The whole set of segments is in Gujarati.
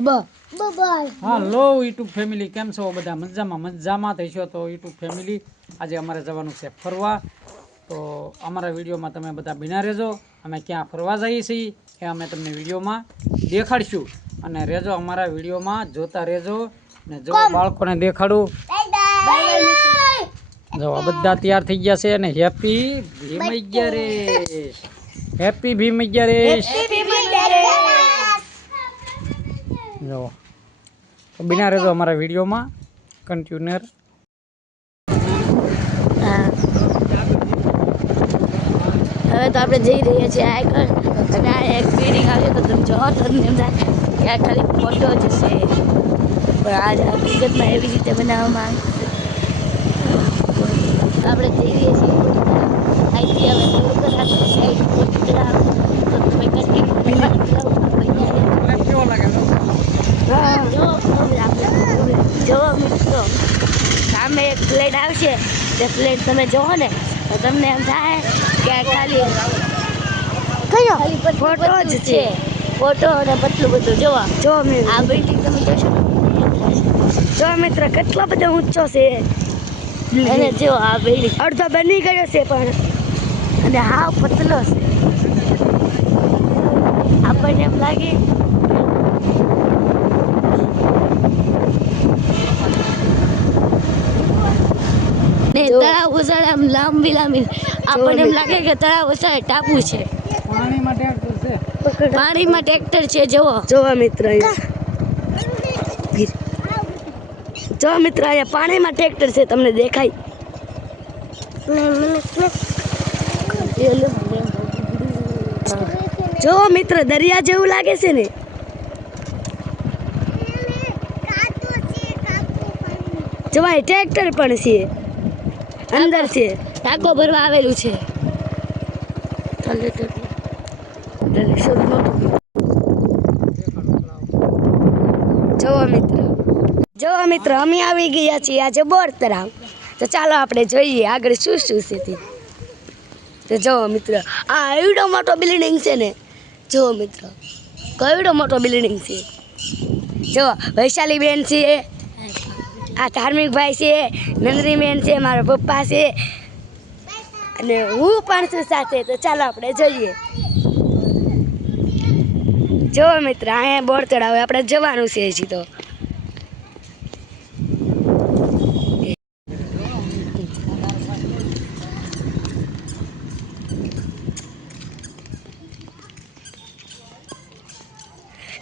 હાલો યુટ્યુબ ફેમિલી, કેમ છો બધા? મજામાં થઈશો તો યુટ્યુબ ફેમિલી આજે અમારે જવાનું છે ફરવા. તો અમારા વિડીયોમાં તમે બધા બિના રહેજો. અમે ક્યાં ફરવા જઈએ છીએ એ અમે તમને વિડીયોમાં દેખાડશું, અને રહેજો અમારા વિડીયોમાં, જોતા રહેજો. ને જો બાળકોને દેખાડું, જો બધા તૈયાર થઈ ગયા છે અને હેપી ભીમ અગિયારસ, હેપી ભીમ અગિયારસ. જો બિના રહેજો અમારા વિડીયોમાં કન્ટિન્યુઅર. હવે તો આપણે જઈ રહ્યા છીએ આગળ, અને આ એક બિલ્ડિંગ આવે તો તમે જો તમને એમ થાય કે આ ખાલી ફોટો જ છે, પણ આ હકીકતમાં એવી રીતે બનાવવામાં આવે. આપણે જઈ રહ્યા છીએ અહીંથી હવે થોડુંક સાઈડ પોતરા તો તમે કેવો લાગે? જો મિત્રો, સામે એક પ્લેટ આવશે, તે પ્લેટ તમે જોવો ને તો તમને એમ થાય કે ખાલી ફોટો જ છે, ફોટો અને પતલું બધું જોવા. જો આ બિલ્ડિંગ તમે જોશો, જો મિત્ર કેટલો બધો ઊંચો છે, અને જો આ બિલ્ડિંગ અડધો બની ગયો છે પણ, અને હાવ પતલો છે. આપણને એમ લાગે તળાવ ઉછાળે આમ લાંબી આપણને એમ લાગે કે તળાવ ઉછાળે ટાપુ છે. પાણીમાં ટ્રેક્ટર છે. જોવા મિત્ર, જો મિત્ર અહીંયા પાણીમાં ટ્રેક્ટર છે, તમને દેખાય? જો મિત્ર દરિયા જેવું લાગે છે ને. જોવાય ટ્રેક્ટર પણ છે અંદર, છે ટાંકો ભરવા આવેલું છે. જો મિત્ર અમે આવી ગયા છીએ આજે બોર તળાવ. તો ચાલો આપણે જોઈએ આગળ શું શું છે તે. તો જો મિત્ર આ એવડો મોટો બિલ્ડિંગ છે ને. જો મિત્ર કેવડો મોટો બિલ્ડિંગ છે. જો વૈશાલી બેન છે, આ ધાર્મિક ભાઈ છે, નંદની બેન છે, મારા પપ્પા છે, અને હું પણ છું સાથે. તો ચાલો આપણે જોઈએ. જો મિત્ર અહીંયા બોર તળાવ આપણે જવાનું છે હજી તો.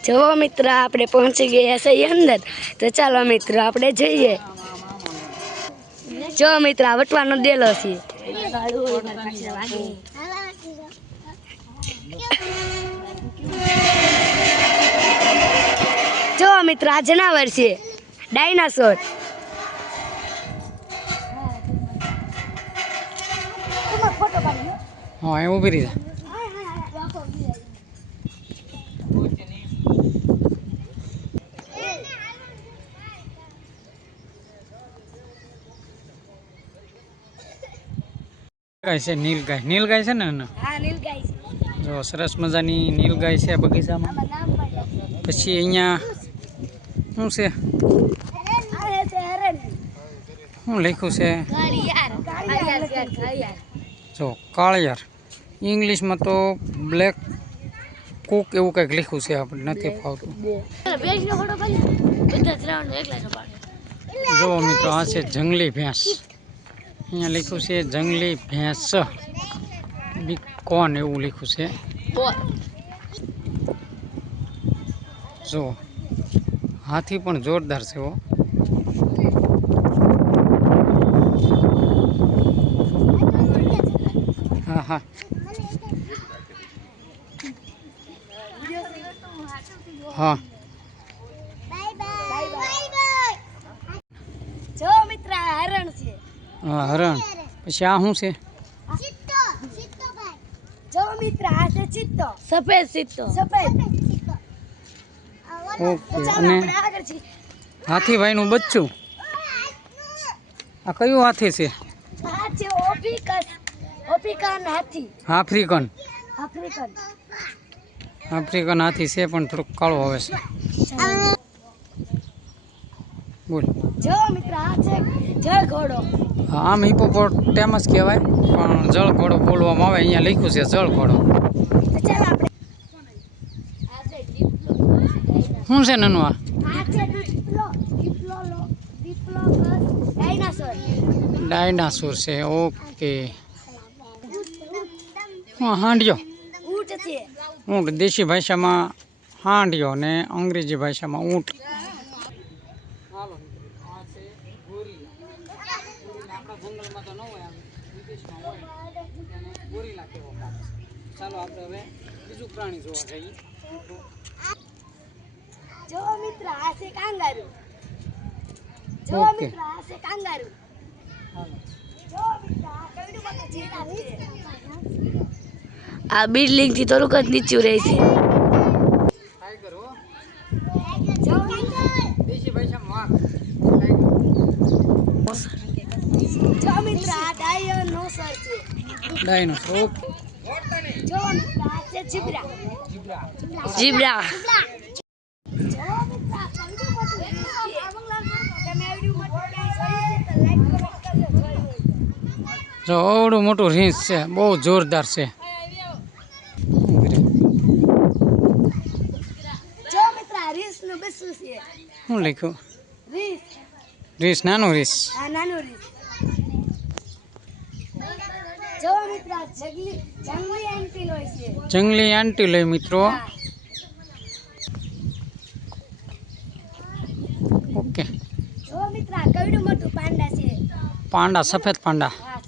જો મિત્ર આપણે પહોંચી ગયા છે અંદર. તો ચાલો મિત્ર આપણે જઈએ. જો મિત્ર આ વટવાનો ડેલો છે. જો મિત્ર આ જનાવર છે, ડાયનાસોર. હા, એ ઊભી રહી. ગાય છે નીલગાય, નીલગાય છે ને. હા, નીલગાય છે. જો સરસ મજાની નીલગાય છે બગીચામાં. પછી અહીંયા શું છે, શું લખ્યું છે? જો કાળિયાર, ઇંગ્લિશમાં તો બ્લેક કુક એવું કંઈક લખ્યું છે, આપણે નથી ફાવતું. જો મિત્રો આ છે જંગલી ભેંસ. અહીંયા લખ્યું છે જંગલી ભેંસ બીકોન એવું લખ્યું છે. જો હાથી પણ જોરદાર છે. હા હા, હા. જો મિત્ર હરણ છે. હા, હરણ. પછી આ શું છે? જો મિત્ર આ છે ચિત્તો, સફેદ ચિત્તો, સફેદ. ઓકે. અને હાથીભાઈનું બચ્ચું. આ કયું હાથી છે? આ છે ઓફ્રિકન હાથી. આફ્રિકન. આફ્રિકન આફ્રિકન હાથી છે, પણ થોડુંક કાળું આવે છે. બોલ. જો મિત્ર આ છે જળ ઘોડો. હા, આમ હિપોપોટેમસ કહેવાય પણ જળ ઘોડો બોલવામાં આવે. અહીંયા લખ્યું છે જળ ઘોડો. તો ચાલો આપણે આ છે શું છે નાનું આ? આ છે ડિપ્લોગસ ડાયનાસોર. ડાયનાસોર છે. ઓકે. હા, હાંડિયો. ઊંટ છે. ઊંટ દેશી ભાષામાં હાંડિયો ને અંગ્રેજી ભાષામાં ઊંટ. હાલો આ છે ગોરીલા. આપણા જંગલમાં તો ન હોય, આમ વિદેશમાં હોય તેને ગોરીલા કહેવામાં આવે છે. ચાલો આપણે હવે બીજું પ્રાણી જોવા જઈએ. જો મિત્ર આ છે કાંગારૂ. જો ઓકે. મિત્ર આ છે કાંગારૂ. હાલો. જો મિત્ર આ કઈડું માં જીરાફ છે. આ બિલ્ડિંગ થી થોડુંક જ નીચું રહે છે. ટાઈગર હો. જો મિત્ર દેશી ભાષામાં વાઘ. જો મિત્ર આ ડાયનોસર છે. ડાયનોસોર. ઓકે. જો મિત્ર આ છે જીબ્રા. જીબ્રા. જીબ્રા. જો મિત્ર આ કઈડું મોટું છે. તમે આવડું મોટું જોયું છે તો લાઈક કમેન્ટ કરજો જોયું હોય. જો અવડું મોટું રીંછ છે, બહુ જોરદાર છે. જો મિત્ર આ રીસ નું બસું છે. શું લખ્યું? રીસ. રીંછ, નાનું રીંછ. આ નાનું રીસ. જો મિત્ર આ જંગલી એન્ટિલોય છે. જંગલી આંટી લઈ મિત્રો. હા. ઓકે. જો મિત્ર આ કઈડું મોટું પાંડા છે. પાંડા, સફેદ પાંડા. હા,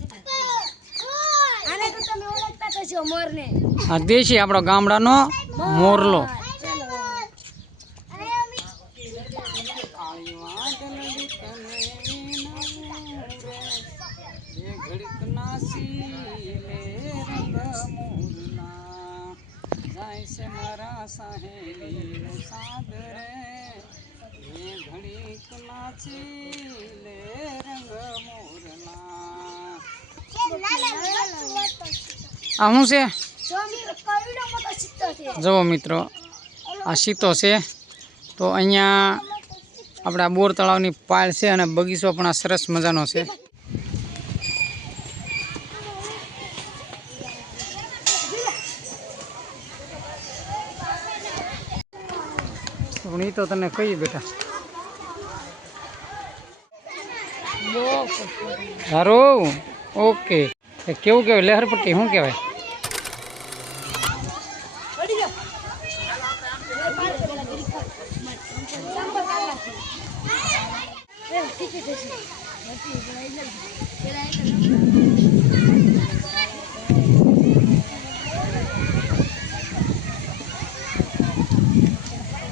આને તો તમે ઓળખતા તો છો મોરને. આ દેશી આપણો ગામડાનો મોરલો. ચલો. આ શું છે? જો મિત્ર કઈડો મોટો ચિત્તો છે. જુઓ મિત્રો, આ સીતો છે. તો અહીંયા આપણા બોર તળાવની પાળ છે અને બગીચો પણ આ સરસ મજાનો છે. પણ એ તો તને કહી બેટા. સારું. ઓકે. કેવું કહેવાય? લહેરપટ્ટી શું કહેવાય? પડી ગયો.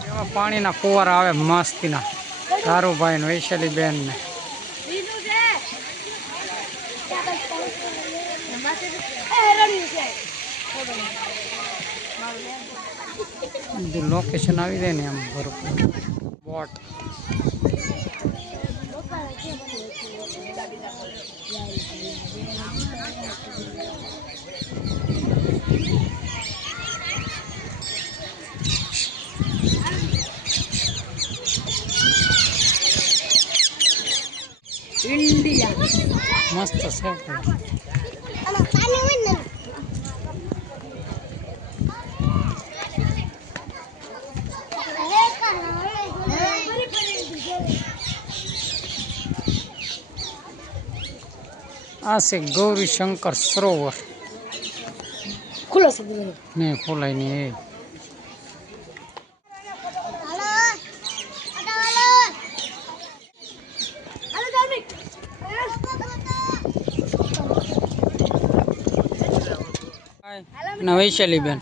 એવા પાણીના ફુવારા આવે મસ્તીના. ધારુભાઈ ને વૈશાલીબેન ને બીજું છે. એ રડ્યું છે. બધું લોકેશન આવી જાય ને આમ ભરપૂર. બોટ. ઇન્ડિયા. મસ્ત છે. આ છે ગૌરી શંકર સરોવર. ખુલ્લો સमुद्र ને ખોલાય નહીં. અને વૈશાલીબેન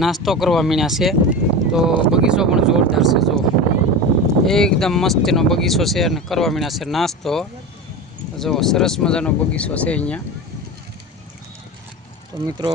નાસ્તો કરવા મીણ્યા છે. તો બગીચો પણ જોરદાર છે. જો એકદમ મસ્તીનો બગીચો છે અને કરવા મીણ્યા છે નાસ્તો. જો સરસ મજાનો બગીચો છે અહીંયા. તો મિત્રો